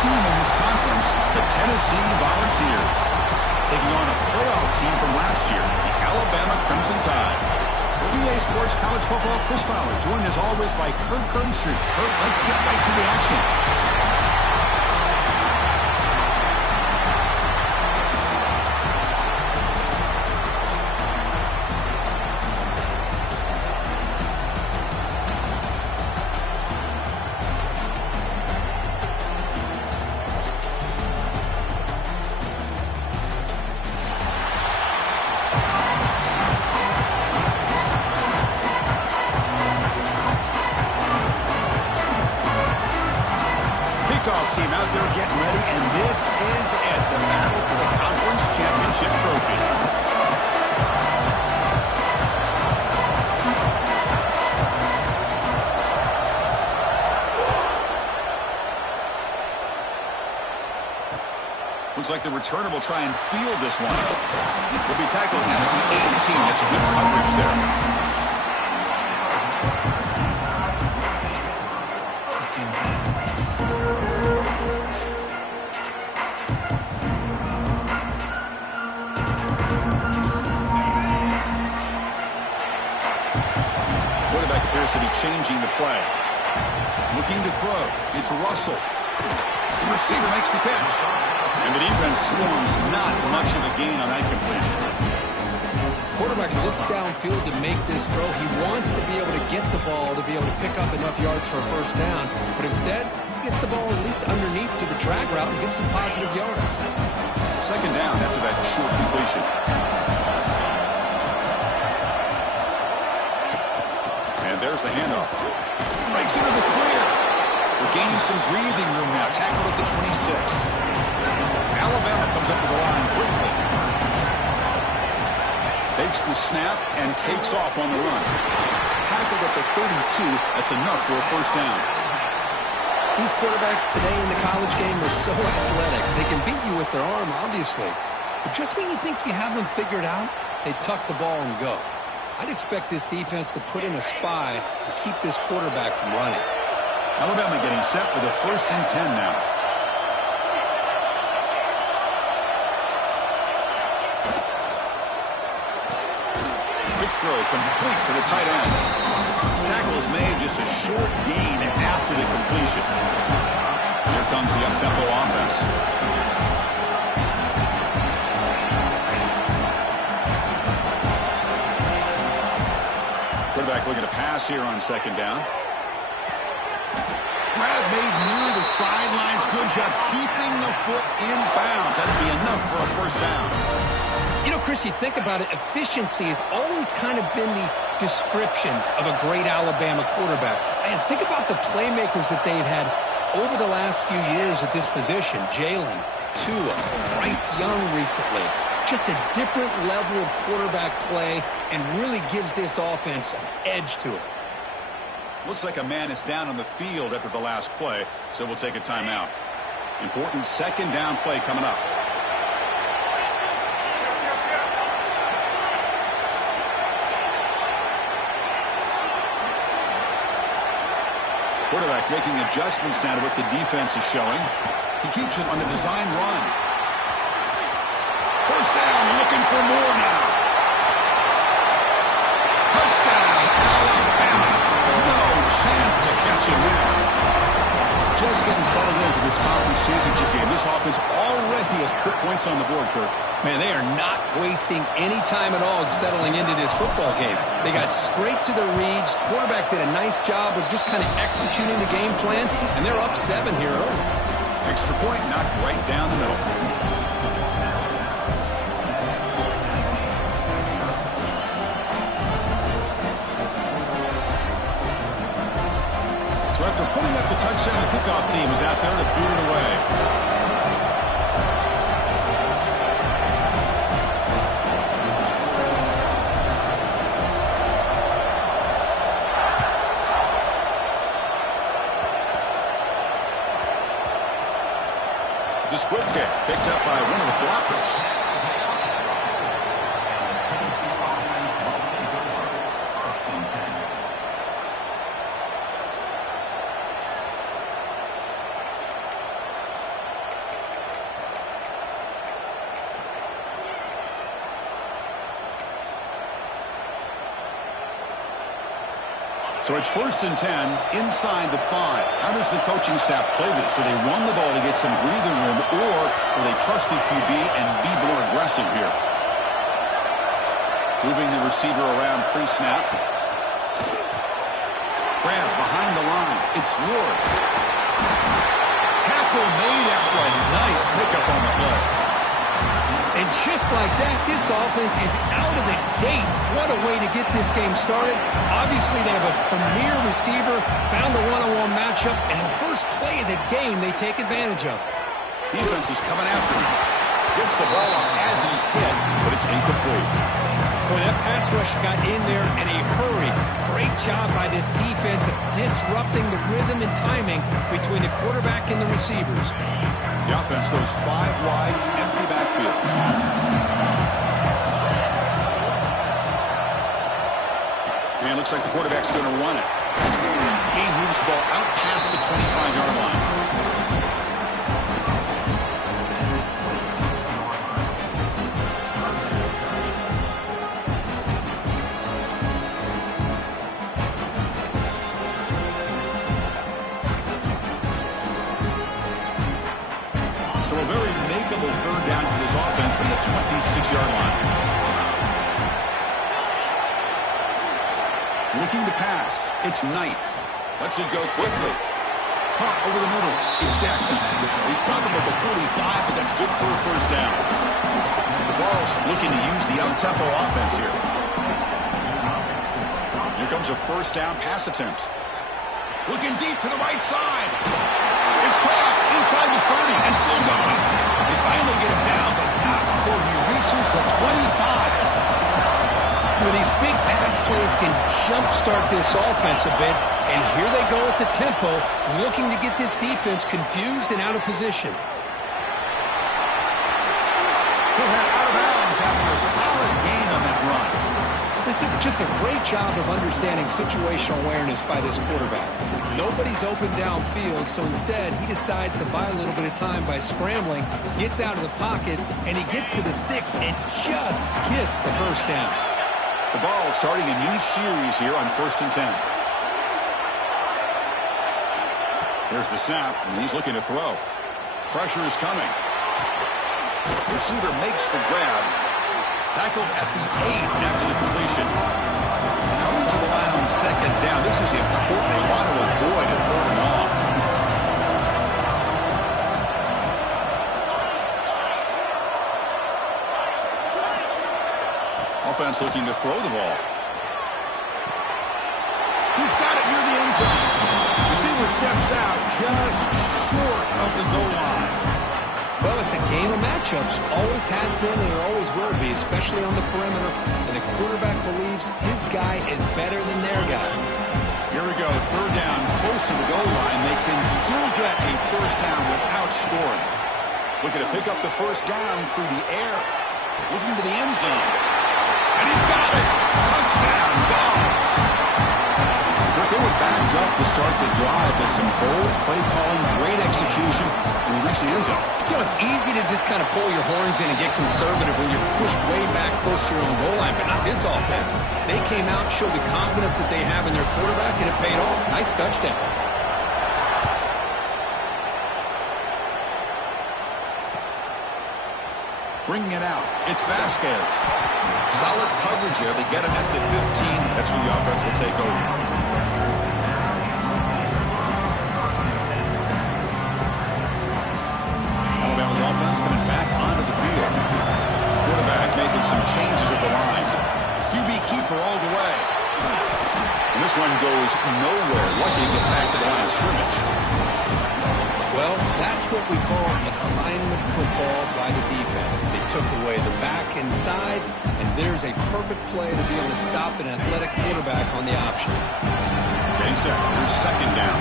team in this conference, the Tennessee Volunteers, taking on a playoff team from last year, the Alabama Crimson Tide. For EA Sports College Football, Chris Fowler, joined as always by Kurt Curtinstreet. Kurt, let's get right to the action. Team out there getting ready, and this is it, the battle for the conference championship trophy. Looks like the returner will try and field this one. Will be tackled at the 18. That's good coverage there. To be changing the play. Looking to throw. It's Russell. The receiver makes the catch. And the defense swarms. Not much of a gain on that completion. Quarterback looks downfield to make this throw. He wants to be able to get the ball to be able to pick up enough yards for a first down. But instead, he gets the ball at least underneath to the drag route and gets some positive yards. Second down after that short completion. There's the handoff. Breaks into the clear. We're gaining some breathing room now. Tackled at the 26. Alabama comes up to the line quickly. Takes the snap and takes off on the run. Tackled at the 32. That's enough for a first down. These quarterbacks today in the college game are so athletic. They can beat you with their arm, obviously. But just when you think you have them figured out, they tuck the ball and go. I'd expect this defense to put in a spy to keep this quarterback from running. Alabama getting set for the 1st and 10 now. Quick throw complete to the tight end. Tackle is made, just a short gain after the completion. Here comes the up-tempo offense. Quarterback looking to pass here on second down. Grab made near the sidelines. Good job keeping the foot in bounds. That'd be enough for a first down. You know, Chris, you think about it, efficiency has always kind of been the description of a great Alabama quarterback. And think about the playmakers that they've had over the last few years at this position. Jalen, Tua, Bryce Young recently. Just a different level of quarterback play and really gives this offense an edge to it. Looks like a man is down on the field after the last play, so we'll take a timeout. Important second down play coming up. Quarterback making adjustments now to what the defense is showing. He keeps it on the design run. First down, looking for more now. Touchdown, Alabama. No chance to catch him there. Just getting settled into this conference championship game. This offense already has put points on the board, Kurt. Man, they are not wasting any time at all settling into this football game. They got straight to the reads. Quarterback did a nice job of just kind of executing the game plan, and they're up 7 here early. Extra point knocked right down the middle. So after putting up the touchdown, the kickoff team is out there to boot it away. It's a squib kick picked up by one of the blockers. So it's 1st and 10 inside the 5. How does the coaching staff play this? So they run the ball to get some breathing room, or will they trust the QB and be more aggressive here? Moving the receiver around pre-snap. Grab behind the line. It's Ward. Tackle made after a nice pickup on the play. And just like that, this offense is out of the gate. What a way to get this game started. Obviously, they have a premier receiver, found the one-on-one matchup, and in the first play of the game, they take advantage of. Defense is coming after him. Gets the ball off as he's hit, but it's incomplete. Boy, that pass rush got in there in a hurry. Great job by this defense of disrupting the rhythm and timing between the quarterback and the receivers. The offense goes 5 wide, empty backfield. And it looks like the quarterback's going to run it. He moves the ball out past the 25-yard line. So a very makeable 3rd down for this offense from the 26-yard line. Looking to pass. It's Knight. Lets it go quickly. Caught over the middle. It's Jackson. They stop him at the 45, but that's good for a 1st down. The Vols looking to use the up-tempo offense here. Here comes a 1st down pass attempt. Looking deep to the right side. It's caught inside the 30 and still going. They finally get him down, but not before he reaches the 25. Well, these big pass plays can jumpstart this offense a bit, and here they go at the tempo, looking to get this defense confused and out of position. He'll head out of bounds after a solid gain on that run. This is just a great job of understanding situational awareness by this quarterback. Nobody's open downfield, so instead he decides to buy a little bit of time by scrambling, gets out of the pocket, and he gets to the sticks and just gets the 1st down. The ball starting a new series here on 1st and 10. There's the snap, and he's looking to throw. Pressure is coming. Receiver makes the grab. Tackled at the 8 after the completion. Coming to the line on 2nd down. This is important. They want to avoid a 3rd and long. Offense looking to throw the ball. He's got it near the end zone. Receiver steps out just short of the goal line. Well, it's a game of matchups. Always has been and it always will be, especially on the perimeter. And the quarterback believes his guy is better than their guy. Here we go. 3rd down, close to the goal line. They can still get a 1st down without scoring. Looking to pick up the 1st down through the air. Looking to the end zone. And he's got it. Touchdown, Vols. They were backed up to start the drive, but some bold play calling, great execution, and we reached the end zone. You know, it's easy to just kind of pull your horns in and get conservative when you're pushed way back close to your own goal line, but not this offense. They came out and showed the confidence that they have in their quarterback, and it paid off. Nice touchdown. Bringing it out. It's Vasquez. Solid coverage here. They get him at the 15. That's when the offense will take over. Alabama's offense coming back onto the field. Quarterback making some changes at the line. QB keeper all the way. And this one goes nowhere. Lucky to get back to the line of scrimmage. Well, that's what we call assignment football by the defense. They took away the back inside, and there's a perfect play to be able to stop an athletic quarterback on the option. Getting set. Here's 2nd down.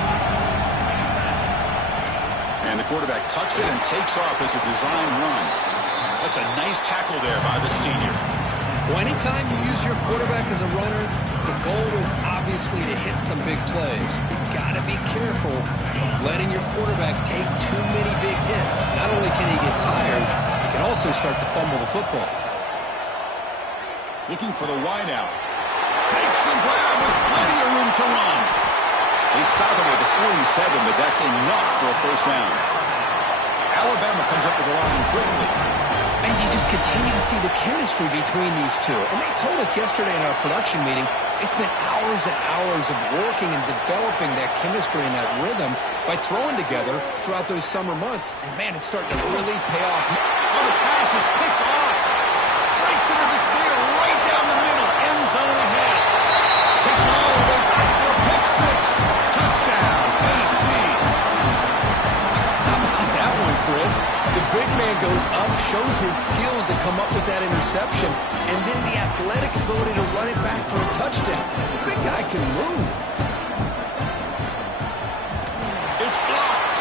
And the quarterback tucks it and takes off as a design run. That's a nice tackle there by the senior. Well, anytime you use your quarterback as a runner, the goal is obviously to hit some big plays. You've got to be careful of letting your quarterback take too many big hits. Not only can he get tired, he can also start to fumble the football. Looking for the wideout. Makes the grab with plenty of room to run. stop him with the 47, but that's enough for a first down. Alabama comes up with the line quickly. And you just continue to see the chemistry between these two. And they told us yesterday in our production meeting, they spent hours and hours of working and developing that chemistry and that rhythm by throwing together throughout those summer months. And, man, it's starting to really pay off. Oh, the pass is picked off. Breaks into the clear right down the middle. End zone ahead. Takes it all the way back for a pick six. Touchdown, Tennessee. How about that one, Chris? The big man goes up, shows his skills to come up with that interception, and then the athletic ability to run it back for a touchdown. The big guy can move. It's blocked.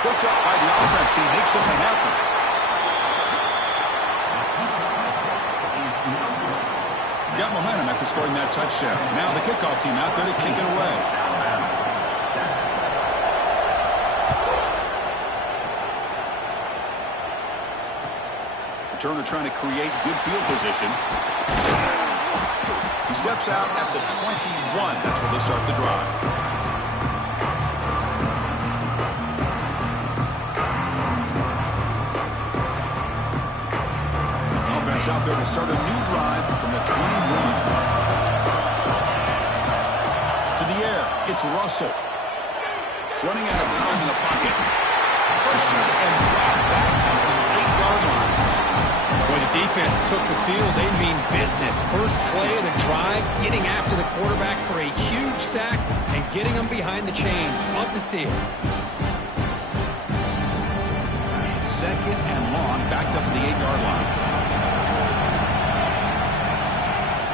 Hooked up by the offense. Can he make something happen? Got momentum after scoring that touchdown. Now the kickoff team out there to kick it away. Returner trying to create good field position. He steps out at the 21. That's where they'll start the drive. Offense out there to start a new drive from the 21. To the air, it's Russell. Running out of time in the pocket. Pressured and dropped back at the 8-yard line. When the defense took the field, they mean business. First play of the drive, getting after the quarterback for a huge sack and getting him behind the chains. Love to see it. Second and long, backed up at the 8-yard line.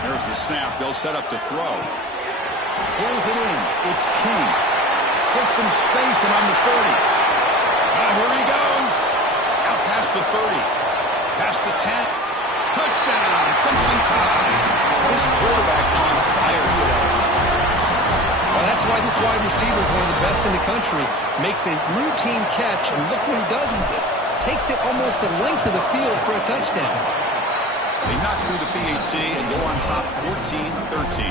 There's the snap. They'll set up to throw. Pulls it in. It's King. Gets some space and on the 30. Here he goes. Out past the 30. Past the 10. Touchdown. Crimson Tide. This quarterback on fire today. Well, that's why this wide receiver is one of the best in the country. Makes a routine catch, and look what he does with it. Takes it almost a length of the field for a touchdown. They knock through the PHC and go on top 14-13.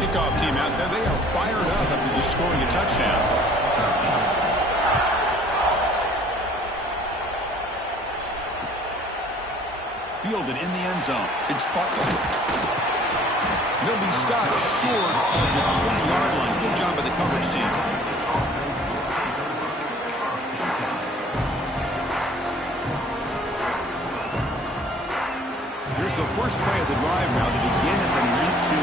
Kickoff team out there. They are fired up after just scoring a touchdown. Fielded in the end zone. It's Butler. He'll be stopped short of the 20-yard line. Good job by the coverage team. Here's the first play of the drive now to begin at the 19.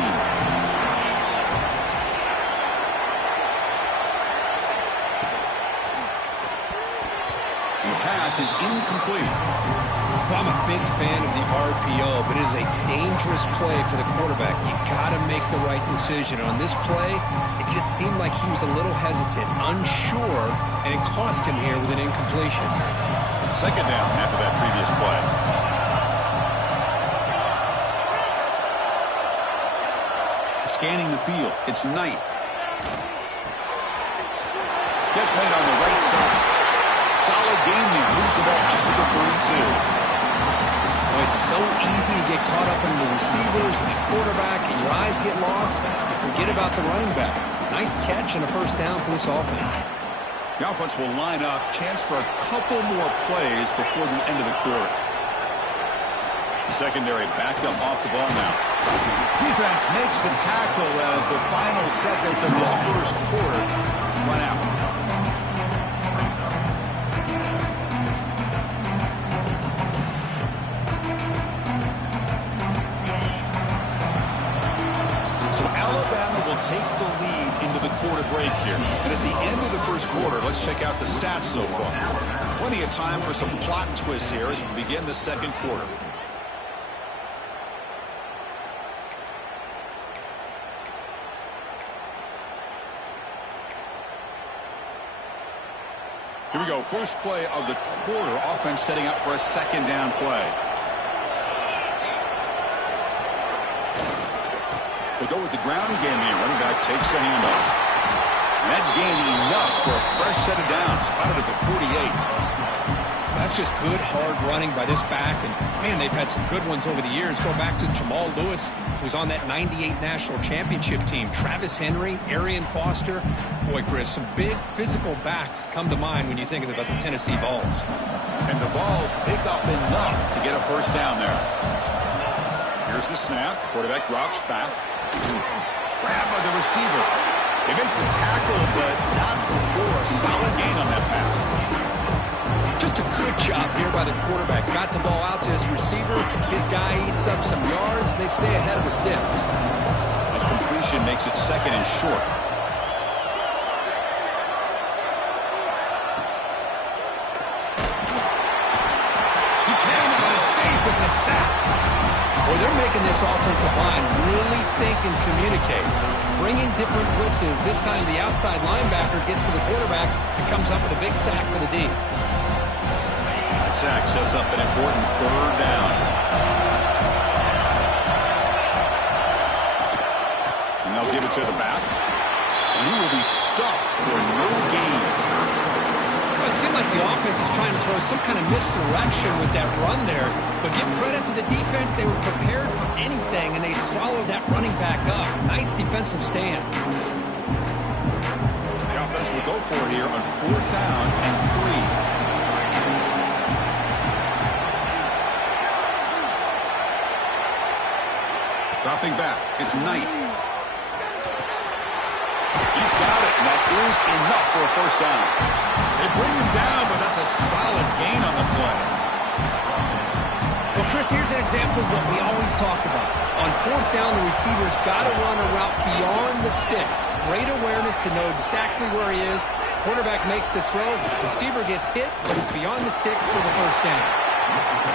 The pass is incomplete. I'm a big fan of the RPO, but it is a dangerous play for the quarterback. You got to make the right decision. On this play, it just seemed like he was a little hesitant, unsure, and it cost him here with an incompletion. Second down after that previous play. Scanning the field. It's Knight. Catch made on the right side. Solid gain there. Moves the ball out to the 32. Oh, it's so easy to get caught up in the receivers and the quarterback, and your eyes get lost. You forget about the running back. Nice catch and a first down for this offense. The offense will line up. Chance for a couple more plays before the end of the quarter. The secondary backed up off the ball now. Defense makes the tackle as the final seconds of this first quarter run out. So Alabama will take the lead into the quarter break here. And at the end of the first quarter, let's check out the stats so far. Plenty of time for some plot twists here as we begin the second quarter. Here we go. First play of the quarter. Offense setting up for a second down play. They go with the ground game here. Running back takes the handoff. And that gained enough for a fresh set of downs. Spotted at the 48. That's just good, hard running by this back. And, man, they've had some good ones over the years. Go back to Jamal Lewis, who was on that 98 National Championship team. Travis Henry, Arian Foster. Boy, Chris, some big physical backs come to mind when you think about the Tennessee Vols. And the Vols pick up enough to get a first down there. Here's the snap. Quarterback drops back. Grabbed by the receiver. They make the tackle, but not before a solid gain on that pass. Just a good job here by the quarterback. Got the ball out to his receiver. His guy eats up some yards. They stay ahead of the sticks. A completion makes it second and short. He cannot escape. It's a sack. Well, they're making this offensive line really think and communicate. Bringing different blitzes. This time the outside linebacker gets to the quarterback and comes up with a big sack for the D. That sack sets up an important third down. And they'll give it to the back. And he will be stuffed for no gain. It seemed like the offense is trying to throw some kind of misdirection with that run there. But give credit to the defense. They were prepared for anything, and they swallowed that running back up. Nice defensive stand. The offense will go for it here on 4th down and 3. Dropping back. It's Knight. He's got it, and that is enough for a first down. They bring him down, but that's a solid gain on the play. Well, Chris, here's an example of what we always talk about. On 4th down, the receiver's got to run a route beyond the sticks. Great awareness to know exactly where he is. Quarterback makes the throw. Receiver gets hit, but it's beyond the sticks for the first down.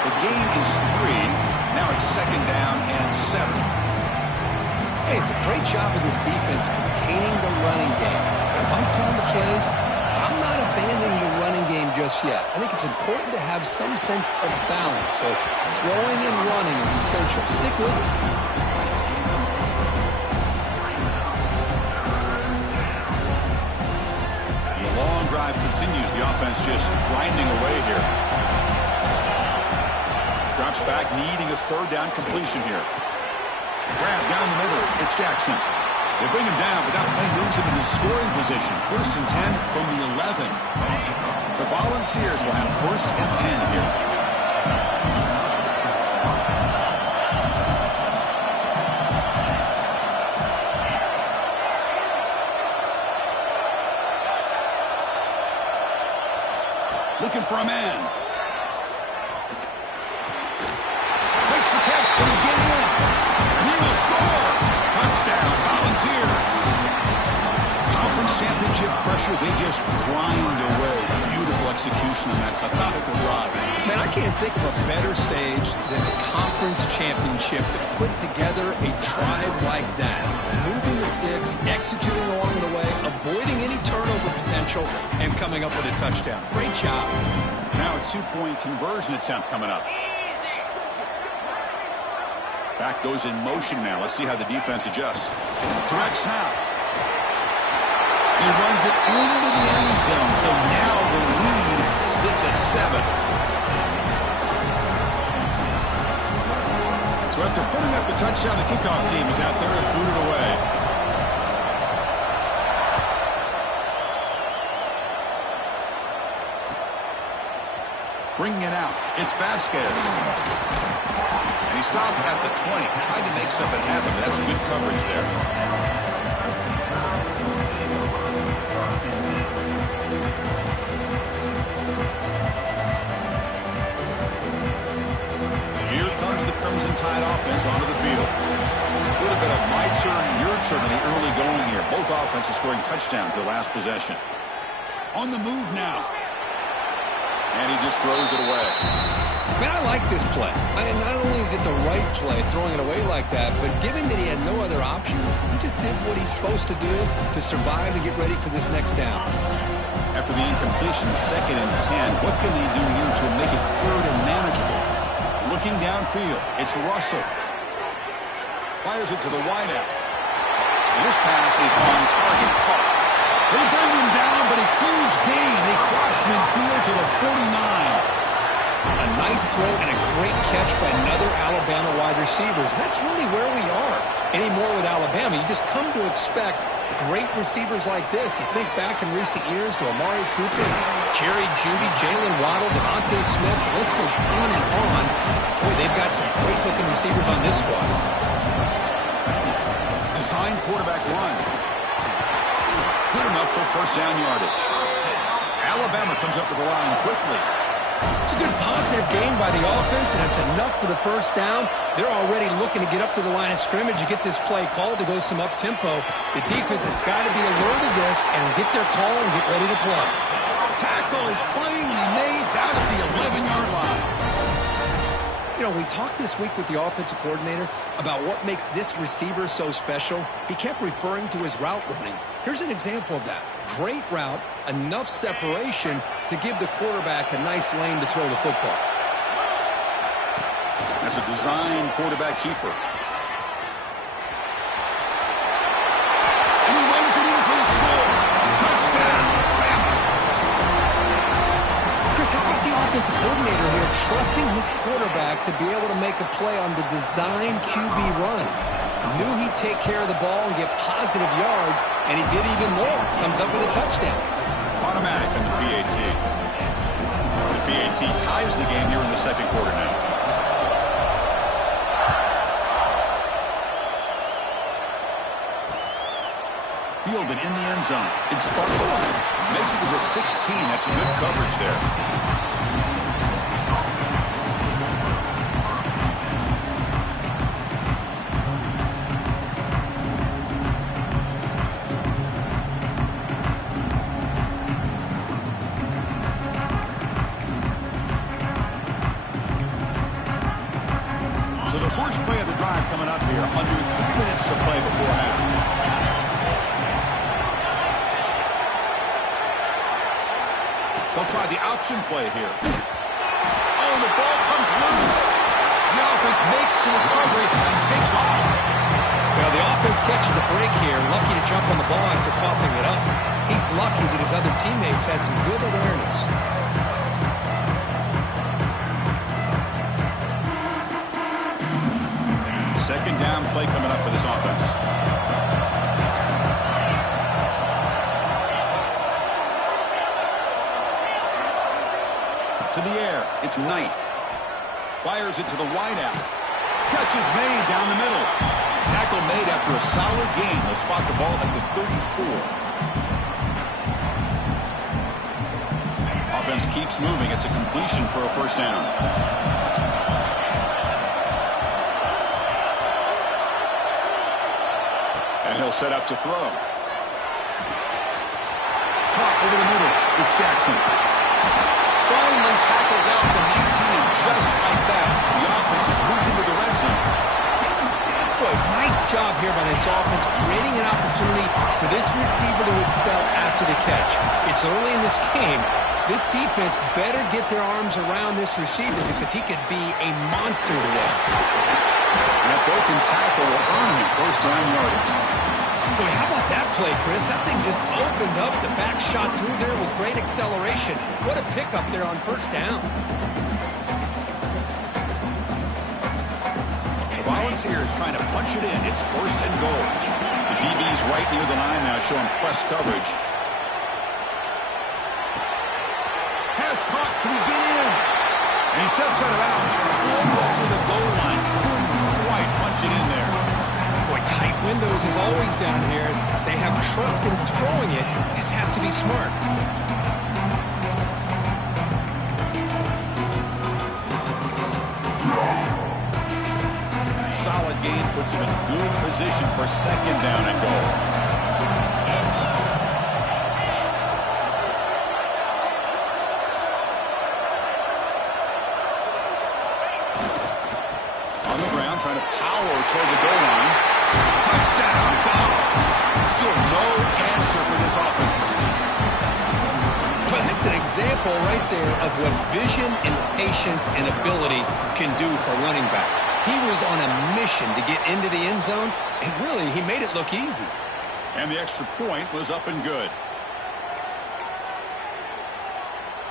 The gain is 3. Now it's 2nd down and 7. Hey, it's a great job of this defense containing the running game. If I'm calling the plays, I'm not abandoning the running game just yet. I think it's important to have some sense of balance. So throwing and running is essential. Stick with it. The long drive continues. The offense just grinding away here. Drops back, needing a 3rd down completion here. Grab down the middle. It's Jackson. They bring him down, but that play moves him into scoring position. 1st and 10 from the 11. The Volunteers will have 1st and 10 here. Looking for a man. Makes the catch. Can he get in? He will score. Touchdown, Volunteers. Conference championship pressure, they just grind away. Beautiful execution on that methodical drive. Man, I can't think of a better stage than the conference championship to put together a drive like that. Moving the sticks, executing along the way, avoiding any turnover potential, and coming up with a touchdown. Great job. Now a 2-point conversion attempt coming up. Back goes in motion now. Let's see how the defense adjusts. Direct snap. He runs it into the end zone, so now the lead sits at 7. So after putting up the touchdown, the kickoff team is out there and booted away. Bringing it out. It's Vasquez. And he stopped at the 20, trying to make something happen, but that's good coverage there. Here comes the Crimson Tide offense onto the field. A little bit of my turn, your turn in the early going here. Both offenses scoring touchdowns the last possession. On the move now. And he just throws it away. Man, I like this play. Not only is it the right play, throwing it away like that, but given that he had no other option, he just did what he's supposed to do to survive and get ready for this next down. After the incompletion, 2nd and 10, what can they do here to make it 3rd and manageable? Looking downfield, it's Russell. Fires it to the wideout. And this pass is on target, caught. They bring him down, but a huge gain. They cross midfield to the 49. throw and a great catch by another Alabama wide receivers. And that's really where we are anymore with Alabama. You just come to expect great receivers like this. You think back in recent years to Amari Cooper, Jerry Jeudy, Jalen Waddle, Devontae Smith. The list goes on and on. Boy, they've got some great-looking receivers on this squad. Design quarterback run. Good enough for first down yardage. Alabama comes up to the line quickly. It's a good positive gain by the offense, and it's enough for the first down. They're already looking to get up to the line of scrimmage to get this play called to go some up-tempo. The defense has got to be alert of this and get their call and get ready to play. Tackle is finally made down at the 11-yard line. You know, we talked this week with the offensive coordinator about what makes this receiver so special. He kept referring to his route running. Here's an example of that. Great route, enough separation to give the quarterback a nice lane to throw the football. That's a design quarterback keeper. And he runs it in for the score. Touchdown, Bama. Chris, how about the offensive coordinator here trusting his quarterback to be able to make a play on the design QB run? Knew he'd take care of the ball and get positive yards, and he did even more. Comes up with a touchdown. Automatic on the PAT. The PAT ties the game here in the second quarter now. Fielded in the end zone. It's Barkley. Makes it to the 16. That's good coverage there. So the first play of the drive coming up here, under 3 minutes to play before half. They'll try the option play here. Oh, the ball comes loose. The offense makes a recovery and takes off. Well, the offense catches a break here, lucky to jump on the ball after coughing it up. He's lucky that his other teammates had some good awareness. Second down play coming up for this offense. To the air, it's Knight. Fires it to the wideout. Catch is made down the middle. Tackle made after a solid gain. They'll spot the ball at the 34. Offense keeps moving. It's a completion for a first down. And he'll set up to throw. Caught over the middle. It's Jackson. Finally tackled out the 19, just like that. The offense has moved into the red zone. Boy, nice job here by this offense, creating an opportunity for this receiver to excel after the catch. It's early in this game, so this defense better get their arms around this receiver because he could be a monster today. And that broken tackle will earn him first down yardage. Boy, how about that play, Chris? That thing just opened up. The back shot through there with great acceleration. What a pickup there on first down. The Volunteers trying to punch it in. It's first and goal. The DB's right near the line now, showing press coverage. Pass caught. Can he get in? And he steps out of bounds close to the goal line. Couldn't quite punch it in there. Boy, tight windows is always down here. They have trust in throwing it. Just have to be smart. Solid gain puts him in good position for second down and goal. On the ground, trying to power toward the goal line. Touchdown, Bounce. Still no answer for this offense. Well, that's an example right there of what vision and patience and ability can do for a running back. He was on a mission to get into the end zone, and really, he made it look easy. And the extra point was up and good.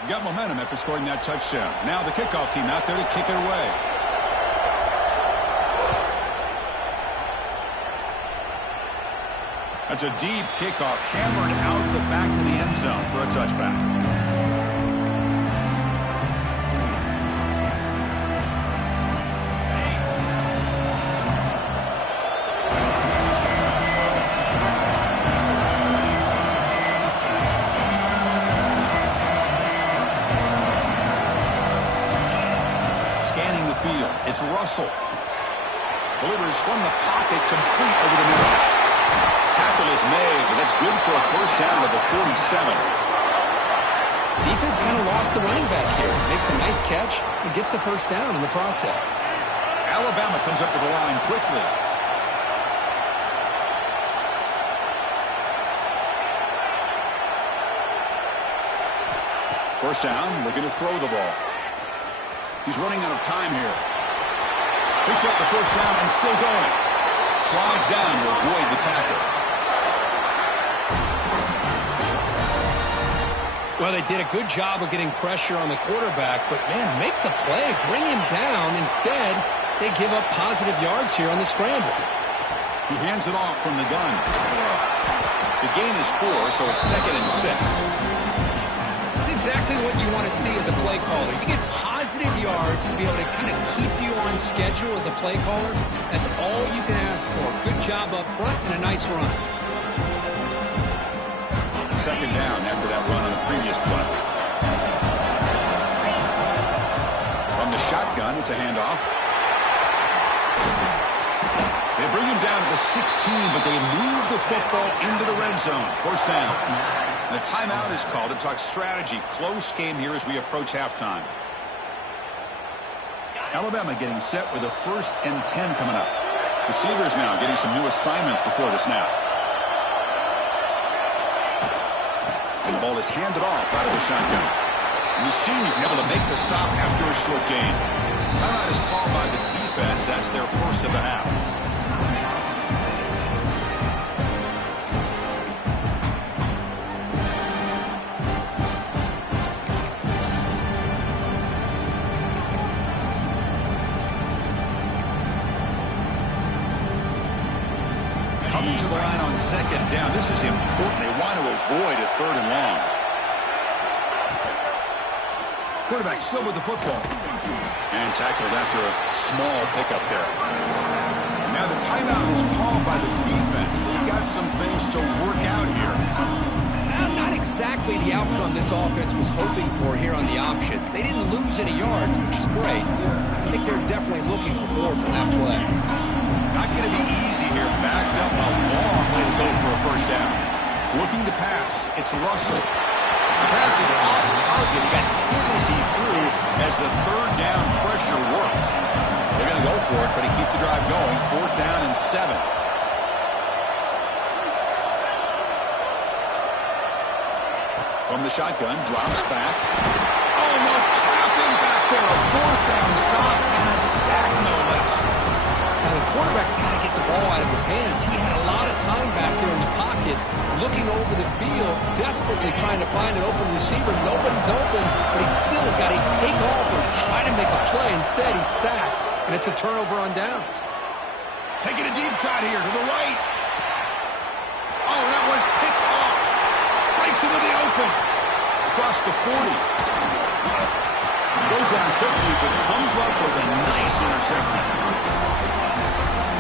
Got momentum after scoring that touchdown. Now the kickoff team out there to kick it away. That's a deep kickoff hammered out the back of the end zone for a touchback. It's Russell. Delivers from the pocket, complete over the middle. Tackle is made, but that's good for a first down to the 47. Defense kind of lost the running back here. Makes a nice catch and gets the first down in the process. Alabama comes up to the line quickly. First down, looking to throw the ball. He's running out of time here. Picks up the first down and still going. Slides down to avoid the tackle. Well, they did a good job of getting pressure on the quarterback, but, man, make the play. Bring him down. Instead, they give up positive yards here on the scramble. He hands it off from the gun. The gain is 4, so it's 2nd and 6. It's exactly what you want to see as a play caller. You get positive yards to be able to kind of keep you on schedule as a play caller. That's all you can ask for. Good job up front and a nice run. 2nd down after that run on the previous play. From the shotgun, it's a handoff. They bring him down to the 16, but they move the football into the red zone. First down. And a timeout is called to talk strategy. Close game here as we approach halftime. Alabama getting set with a 1st and 10 coming up. Receivers now getting some new assignments before the snap. And the ball is handed off out of the shotgun. And the senior able to make the stop after a short gain. Timeout is called by the defense. That's their first of the half. Coming to the line on 2nd down. This is important. They want to avoid a 3rd and long. Quarterback still with the football. And tackled after a small pickup there. Now the timeout is called by the defense. They've got some things to work out here. Not exactly the outcome this offense was hoping for here on the option. They didn't lose any yards, which is great. I think they're definitely looking for more from that play. Not going to be easy here. Backed up a long way to go for a first down. Looking to pass. It's Russell. The pass is off target. He got hit as he threw as the 3rd down pressure works. They're going to go for it, try to keep the drive going. 4th down and 7. From the shotgun, drops back. Oh, no, trapping back there. A 4th down stop and a sack, no less. Now, the quarterback's got to get the ball out of his hands. He had a lot of time back there in the pocket, looking over the field, desperately trying to find an open receiver. Nobody's open, but he still has got to take off and try to make a play. Instead, he's sacked, and it's a turnover on downs. Taking a deep shot here to the right. Oh, that one's picked off. Breaks into the open. Across the 40. Goes down quickly, but comes up with a nice interception.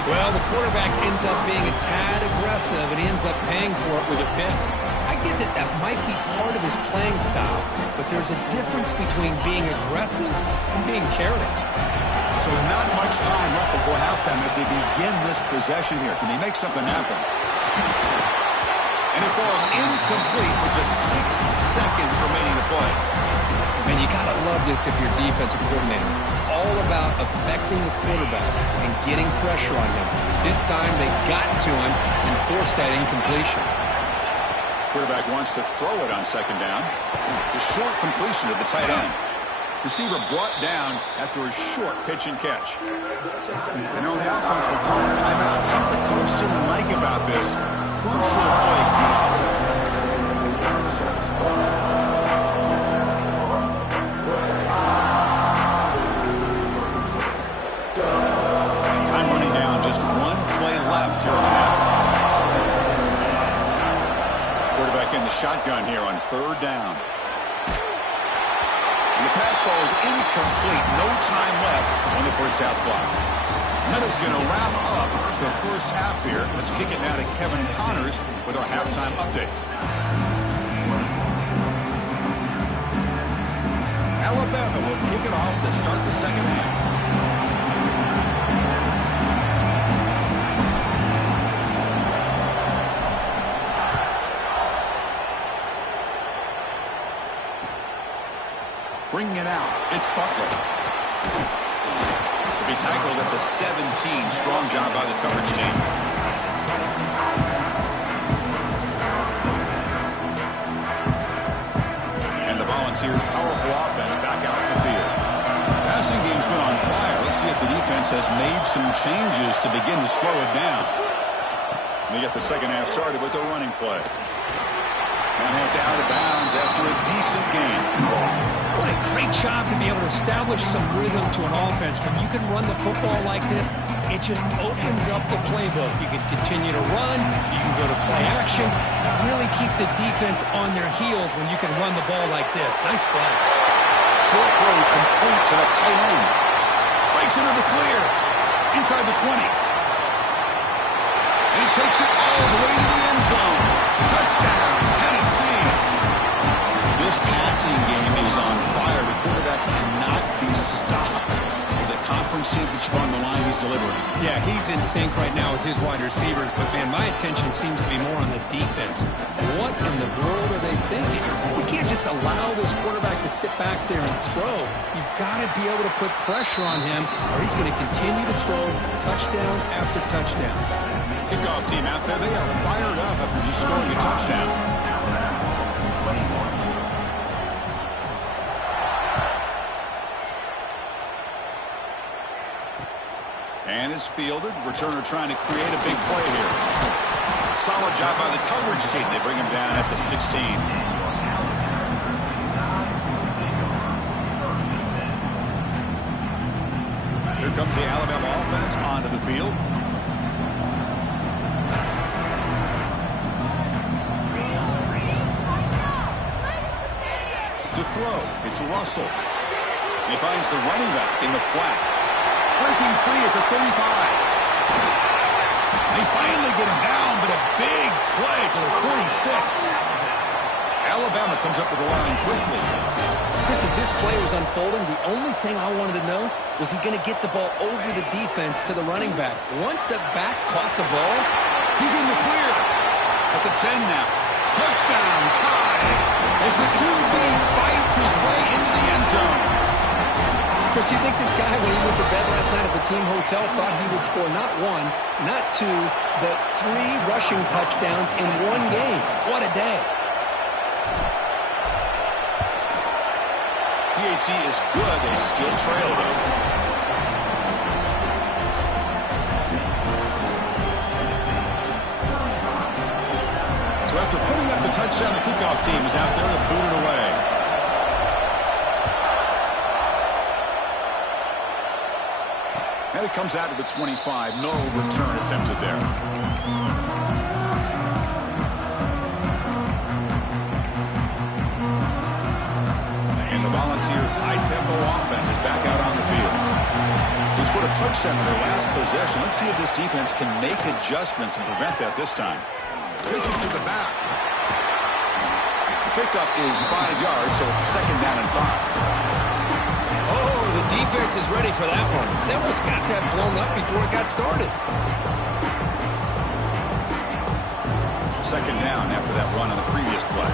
Well, the quarterback ends up being a tad aggressive, and he ends up paying for it with a pick. I get that that might be part of his playing style, but there's a difference between being aggressive and being careless. So not much time left before halftime as they begin this possession here. Can they make something happen? And it falls incomplete with just 6 seconds remaining to play. Man, you got to love this if you're a defensive coordinator. It's all about affecting the quarterback and getting pressure on him. This time they got to him and forced that incompletion. Quarterback wants to throw it on 2nd down. The short completion to the tight end. Receiver brought down after a short pitch and catch. And on the offense will call a timeout. Something the coach didn't like about this. Crucial play coming up. shotgun here on 3rd down. And the pass falls incomplete. No time left on the first half clock. That is going to wrap up the first half here. Let's kick it now to Kevin Connors with our halftime update. Alabama will kick it off to start the second half. Bringing it out, it's Butler. To be tackled at the 17. Strong job by the coverage team. And the Volunteers' powerful offense back out in the field. Passing game's been on fire. Let's see if the defense has made some changes to begin to slow it down. They get the second half started with a running play. And heads out of bounds after a decent game. What a great job to be able to establish some rhythm to an offense. When you can run the football like this, it just opens up the playbook. You can continue to run. You can go to play action. And really keep the defense on their heels when you can run the ball like this. Nice play. Short throw complete to the tight end. Breaks into the clear. Inside the 20. And he takes it all the way to the end zone. Touchdown, Tennessee. This passing game is on fire. The quarterback cannot be stopped. The conference championship on the line he's delivering. Yeah, he's in sync right now with his wide receivers. But, man, my attention seems to be more on the defense. What in the world are they thinking? We can't just allow this quarterback to sit back there and throw. You've got to be able to put pressure on him, or he's going to continue to throw touchdown after touchdown. Kickoff team out there, they are fired up after just scoring a touchdown. And it's fielded. Returner trying to create a big play here. Solid job by the coverage team. They bring him down at the 16. Here comes the Alabama offense onto the field. To throw, it's Russell. He finds the running back in the flat. Breaking free at the 35. They finally get him down, but a big play to the 46. Alabama comes up with the line quickly. Chris, as this play was unfolding, the only thing I wanted to know was he going to get the ball over the defense to the running back. Once the back caught the ball, he's in the clear. At the 10 now. Touchdown, tie. As the QB fights his way into the end zone. Chris, you think this guy, when he went to bed last night at the team hotel, thought he would score not one, not two, but 3 rushing touchdowns in one game? What a day. PHC is good. They still trail, though. So after putting up the touchdown, the kickoff team is out there to boot it away. And it comes out to the 25. No return attempted there. And the Volunteers' high-tempo offense is back out on the field. They scored a touchdown in their last possession. Let's see if this defense can make adjustments and prevent that this time. Pitches to the back. Pickup is 5 yards, so it's 2nd down and 5. Oh, the defense is ready for that one. They almost got that blown up before it got started. 2nd down after that run on the previous play.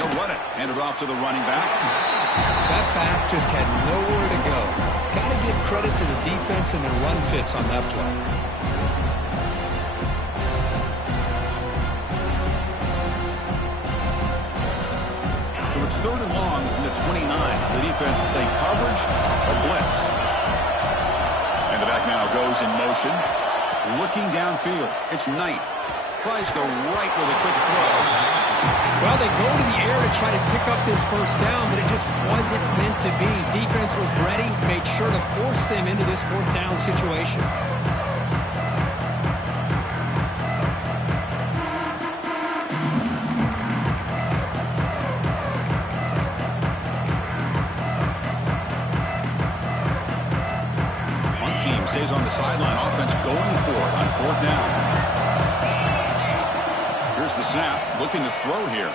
They'll run it. Hand it off to the running back. That back just had nowhere to go. Got to give credit to the defense and their run fits on that play. So it's 3rd and long from the 29. The defense played coverage, a blitz. And the back now goes in motion. Looking downfield. It's Knight. Tries the right with a quick throw. Well, they go to the air to try to pick up this first down, but it just wasn't meant to be. Defense was ready, made sure to force them into this 4th down situation. stays on the sideline. Offense going for it on 4th down. Here's the snap. Looking to throw here.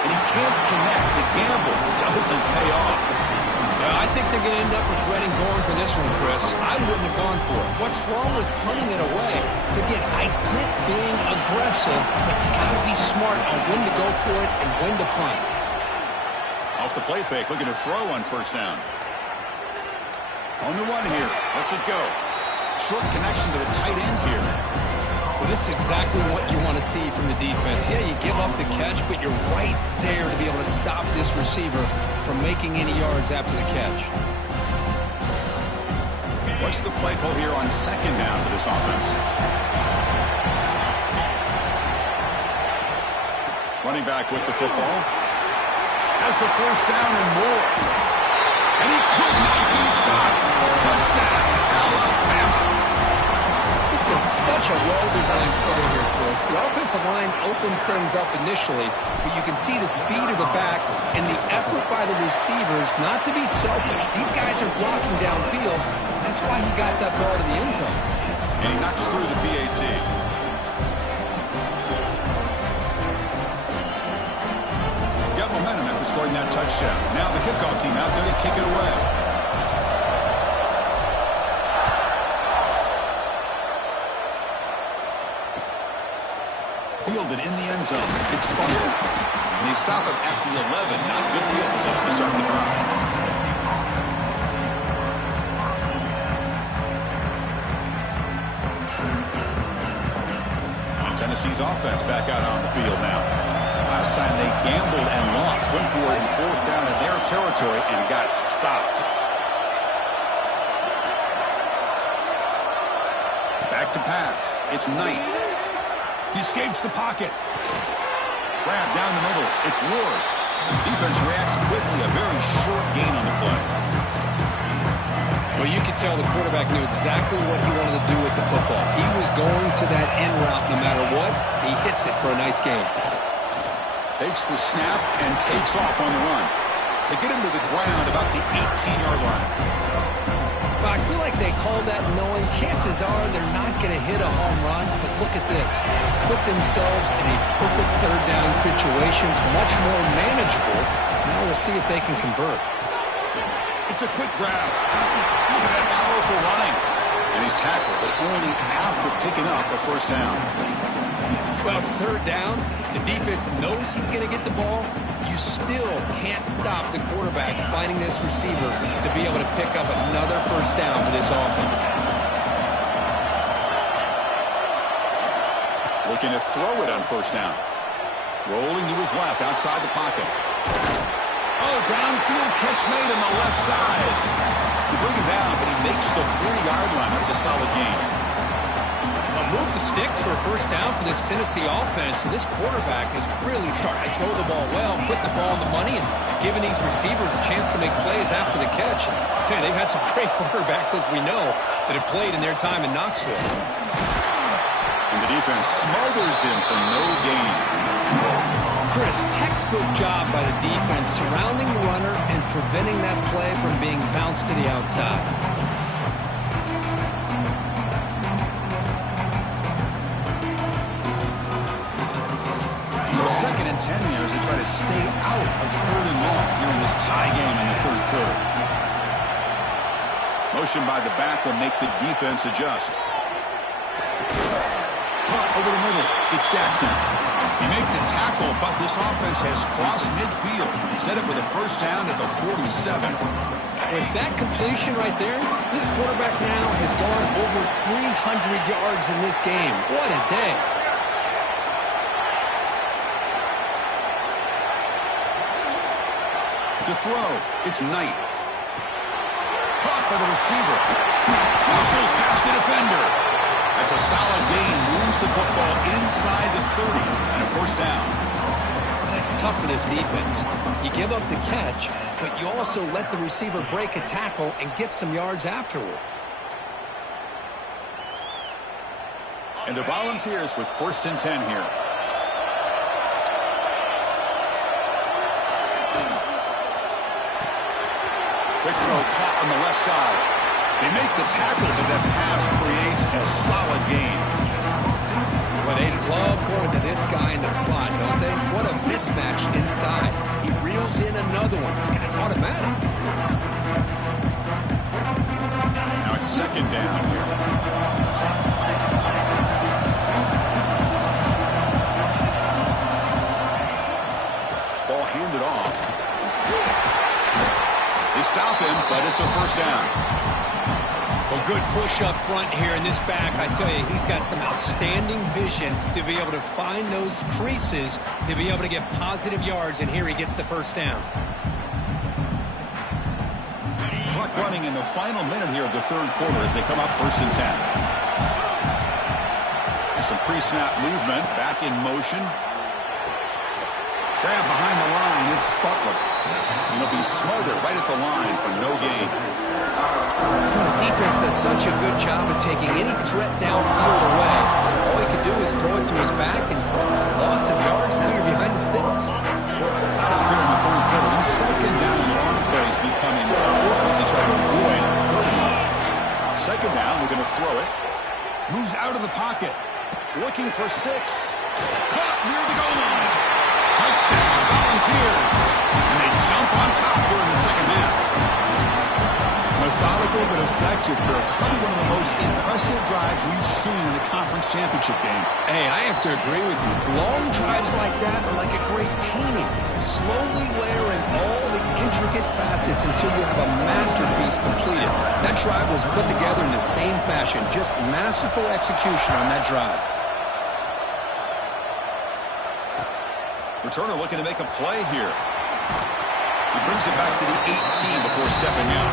And he can't connect. The gamble doesn't pay off. I think they're going to end up regretting going for this one, Chris. I wouldn't have gone for it. What's wrong with punting it away? Again, I get being aggressive, but you got to be smart on when to go for it and when to punt. Off the play fake, looking to throw on 1st down. On the run here. Lets it go. Short connection to the tight end here. Well, this is exactly what you want to see from the defense. Yeah, you give up the catch, but you're right there to be able to stop this receiver from making any yards after the catch. What's the play call here on 2nd down for this offense? Running back with the football. Has the 1st down and more. And he could not be stopped. Touchdown, Alabama. This is such a well-designed play here, Chris. The offensive line opens things up initially, but you can see the speed of the back and the effort by the receivers not to be selfish. These guys are blocking downfield. That's why he got that ball to the end zone. And he knocks through the PAT. Got momentum after scoring that touchdown. Now the kickoff team out there to kick it away. Fielded in the end zone. It's fumbled. And they stop him at the 11. Not good field position to start the drive. And Tennessee's offense back out on the field now. Last time they gambled and lost. Went for it in 4th down in their territory and got stopped. Back to pass. It's Knight. He escapes the pocket. Grab down the middle. It's Ward. Defense reacts quickly. A very short gain on the play. Well, you could tell the quarterback knew exactly what he wanted to do with the football. He was going to that end route no matter what. He hits it for a nice gain. Takes the snap and takes off on the run. They get him to the ground about the 18-yard line. Well, I feel like they called that knowing chances are they're not going to hit a home run. But look at this. Put themselves in a perfect 3rd down situation. It's much more manageable. Now we'll see if they can convert. It's a quick grab. Look at that powerful running. And he's tackled, but only after picking up a 1st down. Well, it's 3rd down. The defense knows he's going to get the ball. You still can't stop the quarterback finding this receiver to be able to pick up another 1st down for this offense. Looking to throw it on 1st down. Rolling to his left outside the pocket. Oh, downfield catch made on the left side. You bring him down, but he makes the 40-yard line. That's a solid gain. Move the sticks for a 1st down for this Tennessee offense, and this quarterback is really starting to throw the ball well, putting the ball on the money, and giving these receivers a chance to make plays after the catch. And I tell you, they've had some great quarterbacks, as we know, that have played in their time in Knoxville. And the defense smothers him for no gain. Chris, textbook job by the defense surrounding the runner and preventing that play from being bounced to the outside. So 2nd and 10 here as they try to stay out of 3rd and long here in this tie game in the 3rd quarter. Motion by the back will make the defense adjust. Punt over the middle. It's Jackson. He made the tackle, but this offense has crossed midfield. Set it with a 1st down at the 47. With that completion right there, this quarterback now has gone over 300 yards in this game. What a day. To throw, it's Knight. Caught by the receiver. Hustles past the defender. That's a solid gain. Moves the football inside the 30 and a 1st down. That's tough for this defense. You give up the catch, but you also let the receiver break a tackle and get some yards afterward. And the Volunteers with 1st and 10 here. Quick throw caught on the left side. They make the tackle, but that pass creates a solid gain. Well, they love going to this guy in the slot, don't they? What a mismatch inside. He reels in another one. This guy's automatic. Now it's second down here. Ball handed off. They stop him, but it's a first down. Well, good push up front here in this back. I tell you, he's got some outstanding vision to be able to find those creases, to be able to get positive yards, and here he gets the first down. Clock running in the final minute here of the third quarter as they come up 1st and 10. There's some pre-snap movement, back in motion. Grab behind the line, it's Butler. He'll be smothered right at the line for no gain. The defense does such a good job of taking any threat downfield away. All he could do is throw it to his back, and loss of yards, now you're behind the sticks. Out up here in the third quarter, these second down and long plays becoming important as they try to avoid third and long. Second down, we're going to throw it. Moves out of the pocket. Looking for 6. Caught near the goal line. Touchdown, Volunteers. And they jump on top here in the second half. Methodical but effective for probably one of the most impressive drives we've seen in the conference championship game. Hey, I have to agree with you. Long drives like that are like a great painting. Slowly layering all the intricate facets until you have a masterpiece completed. That drive was put together in the same fashion. Just masterful execution on that drive. Returner looking to make a play here. He brings it back to the 18 before stepping out.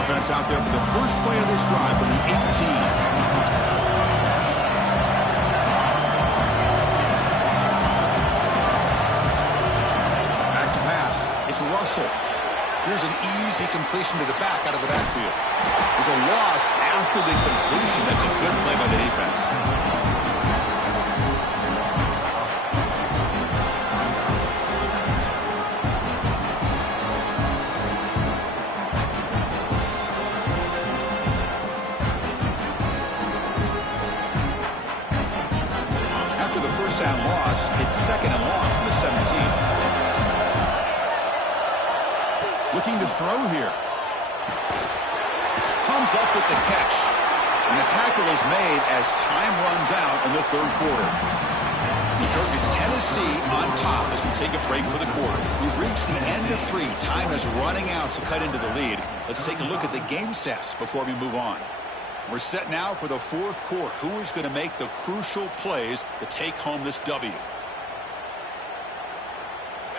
Offense out there for the first play of this drive from the 18. Back to pass. It's Russell. Here's an easy completion to the back out of the backfield. There's a loss after the completion. That's a good play by the defense. After the first down loss, it's second and long from the 17. Looking to throw here. Comes up with the catch. And the tackle is made as time runs out in the third quarter. It's Tennessee on top as we take a break for the quarter. We've reached the end of 3. Time is running out to cut into the lead. Let's take a look at the game sets before we move on. We're set now for the fourth quarter. Who is going to make the crucial plays to take home this W?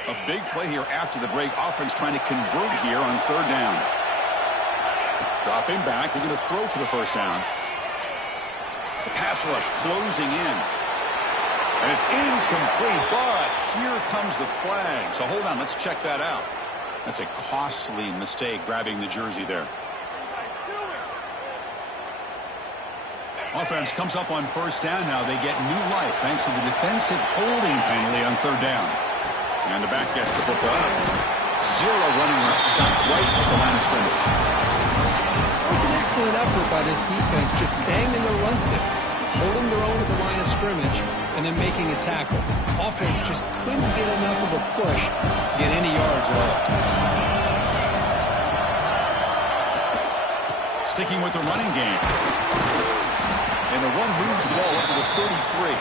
A big play here after the break. Offense trying to convert here on third down. Dropping back. They're going to throw for the first down. The pass rush closing in. And it's incomplete, but here comes the flag. So hold on, let's check that out. That's a costly mistake grabbing the jersey there. Offense comes up on first down now. They get new life thanks to the defensive holding penalty on third down. And the back gets the football. 0 running route. Stop right at the line of scrimmage. It was an excellent effort by this defense, just staying in their run fix, holding their own at the line of scrimmage, and then making a tackle. Offense just couldn't get enough of a push to get any yards at all. Sticking with the running game. And the run moves the ball up to the 33.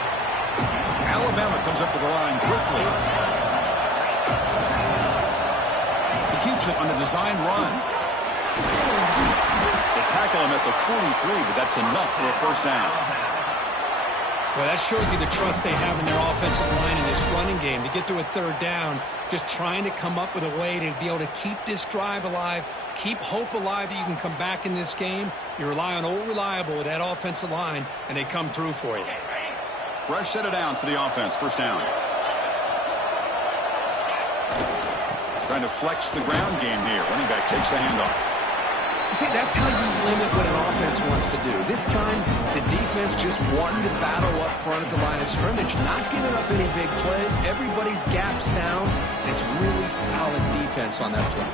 Alabama comes up with the line quickly. He keeps it on a design run. They tackle him at the 43, but that's enough for a first down. Well, that shows you the trust they have in their offensive line in this running game. To get to a third down, just trying to come up with a way to be able to keep this drive alive, keep hope alive that you can come back in this game. You rely on old reliable with that offensive line, and they come through for you. Fresh set of downs for the offense. First down. Trying to flex the ground game here. Running back takes the handoff. See, that's how you limit what an offense wants to do. This time, the defense just won the battle up front at the line of scrimmage, not giving up any big plays. Everybody's gap sound. It's really solid defense on that play.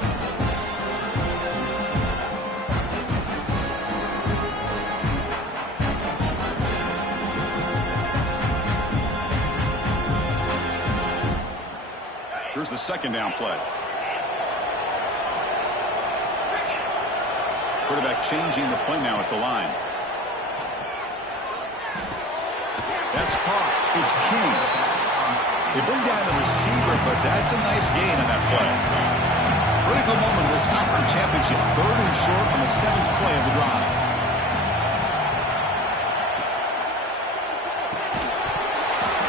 Here's the second down play. Quarterback changing the play now at the line. That's caught. It's King. They bring down the receiver, but that's a nice gain on that play. Critical moment of this conference championship. 3rd and short on the 7th play of the drive.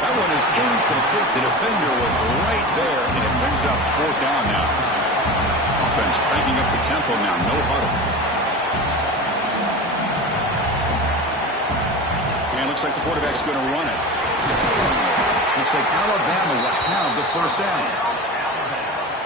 That one is incomplete. The defender was right there, and it brings up 4th down now. Offense cranking up the tempo now. No huddle. Looks like the quarterback's going to run it. Looks like Alabama will have the first down.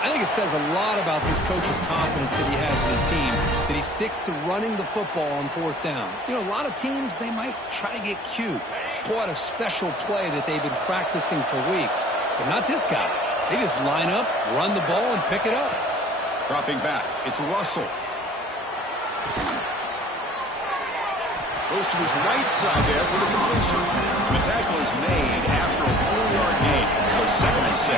I think it says a lot about this coach's confidence that he has in his team, that he sticks to running the football on 4th down. You know, a lot of teams, they might try to get cute, pull out a special play that they've been practicing for weeks. But not this guy. They just line up, run the ball, and pick it up. Dropping back, it's Russell. Goes to his right side there for the completion. The tackle is made after a 4-yard gain, so 2nd and 6.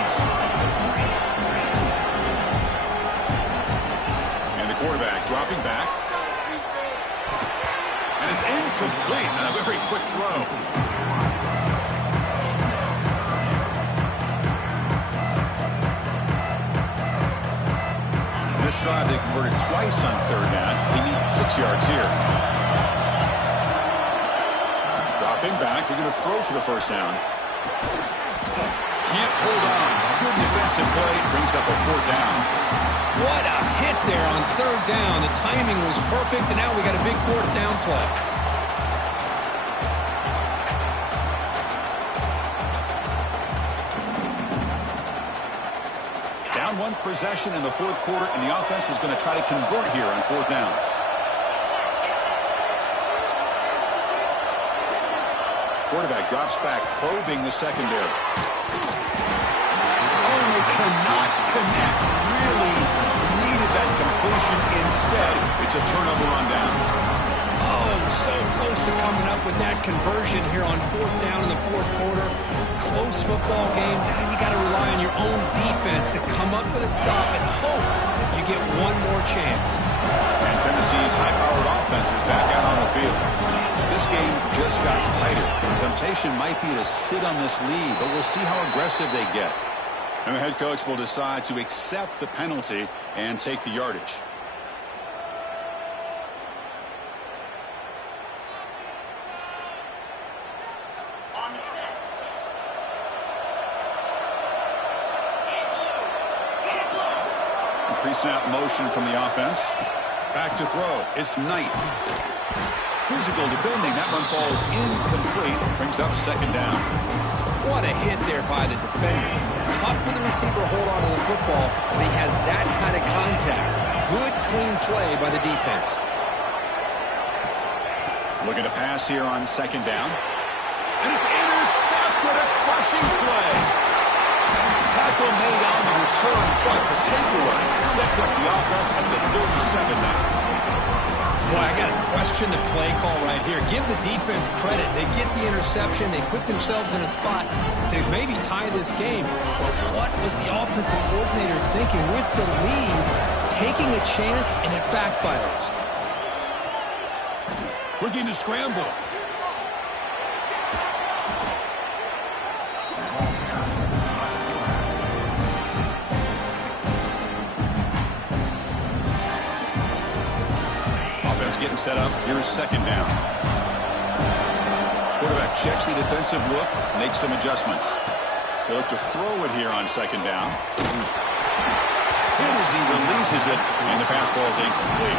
And the quarterback dropping back. And it's incomplete. A very quick throw. This drive, they converted twice on 3rd down. He needs 6 yards here. Back, they're going to throw for the first down. Can't hold on. Good defensive play. Brings up a 4th down. What a hit there on 3rd down. The timing was perfect, and now we got a big 4th down play. Down 1 possession in the 4th quarter, and the offense is going to try to convert here on 4th down. Quarterback drops back, probing the secondary. Oh, they cannot connect. Really needed that completion. Instead, it's a turnover on downs. Oh, so close to coming up with that conversion here on 4th down in the 4th quarter. Close football game. Now you got to rely on your own defense to come up with a stop and hope you get one more chance. And Tennessee's high-powered offense is back out on the field. This game just got tighter. The temptation might be to sit on this lead, but we'll see how aggressive they get. And the head coach will decide to accept the penalty and take the yardage. Pre-snap motion from the offense. Back to throw. It's Knight. Physical defending. That one falls incomplete. Brings up 2nd down. What a hit there by the defender. Tough for the receiver to hold on to the football, but he has that kind of contact. Good, clean play by the defense. Looking to pass here on 2nd down. And it's intercepted. A crushing play. Tackle made on the return, but the takeaway sets up the offense at the 37 now. Boy, I got to question the play call right here. Give the defense credit. They get the interception. They put themselves in a spot to maybe tie this game. But what was the offensive coordinator thinking with the lead, taking a chance, and it backfires? Looking to scramble. Getting set up. Here's 2nd down. Quarterback checks the defensive look, makes some adjustments. He'll look to throw it here on 2nd down. Hit as he releases it, and the pass ball is incomplete.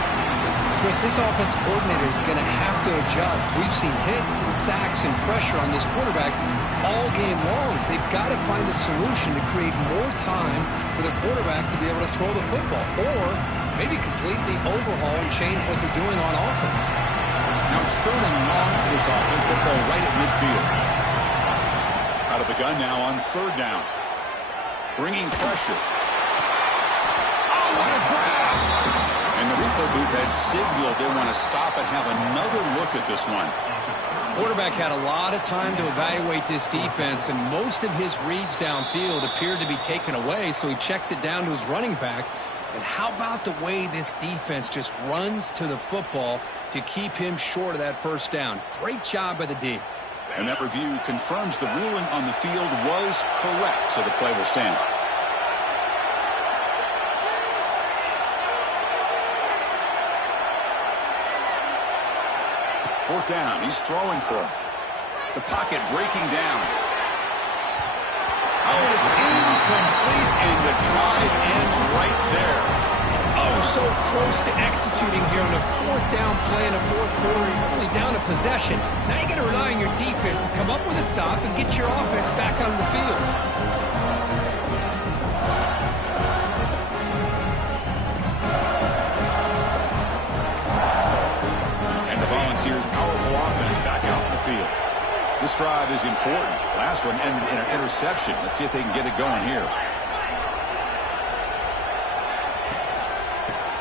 Chris, this offensive coordinator is going to have to adjust. We've seen hits and sacks and pressure on this quarterback all game long. They've got to find a solution to create more time for the quarterback to be able to throw the football, or maybe completely overhaul and change what they're doing on offense. Now it's 3rd and long for this offense. Football right at midfield. Out of the gun now on 3rd down. Bringing pressure. Oh, what a grab! And the replay booth has signaled they want to stop and have another look at this one. Quarterback had a lot of time to evaluate this defense, and most of his reads downfield appeared to be taken away, so he checks it down to his running back. And how about the way this defense just runs to the football to keep him short of that 1st down? Great job by the D. And that review confirms the ruling on the field was correct, so the play will stand. Fourth down. He's throwing for it. The pocket breaking down. Oh, and it's incomplete, and the drive ends right there. Oh, so close to executing here on a 4th down play in the 4th quarter. You're only down a possession. Now you got to rely on your defense to come up with a stop and get your offense back on the field. Volunteers' powerful offense back out in the field. This drive is important. Last one ended in an interception. Let's see if they can get it going here.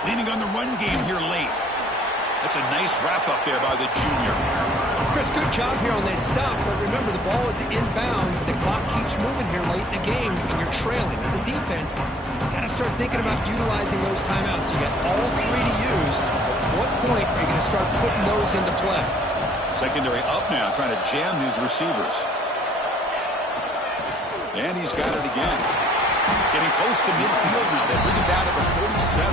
Leaning on the run game here late. That's a nice wrap-up there by the junior. Chris, good job here on that stop, but remember, the ball is inbounds. The clock keeps moving here late in the game, and you're trailing. As a defense, you got to start thinking about utilizing those timeouts. You got all 3 to use. At what point are you going to start putting those into play? Secondary up now, trying to jam these receivers. And he's got it again. Getting close to midfield now. They bring it down to the 47.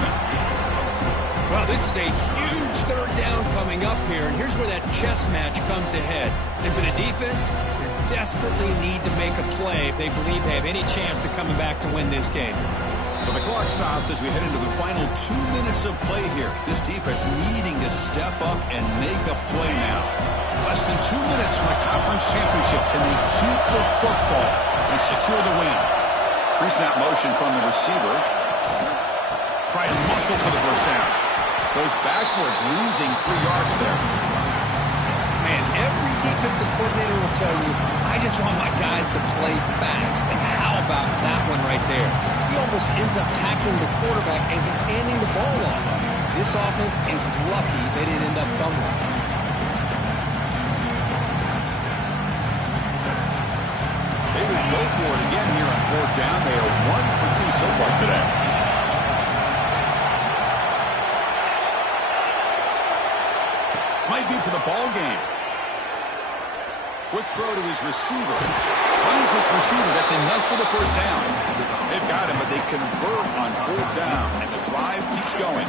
Well, this is a huge 3rd down coming up here, and here's where that chess match comes to head. And for the defense, they desperately need to make a play if they believe they have any chance of coming back to win this game. So the clock stops as we head into the final 2 minutes of play here. This defense needing to step up and make a play now. Less than 2 minutes from the conference championship. Can they keep the football and secure the win? Pre-snap motion from the receiver. Try and muscle for the 1st down. Goes backwards, losing 3 yards there. Man, every defensive coordinator will tell you, I just want my guys to play fast. And how about that one right there? He almost ends up tackling the quarterback as he's handing the ball off. This offense is lucky they didn't end up fumbling. They will go for it again here on 4th down. They are 1 for 2 so far today. Might be for the ball game. Quick throw to his receiver. Finds his receiver. That's enough for the 1st down. They've got him, but they convert on 4th down, and the drive keeps going.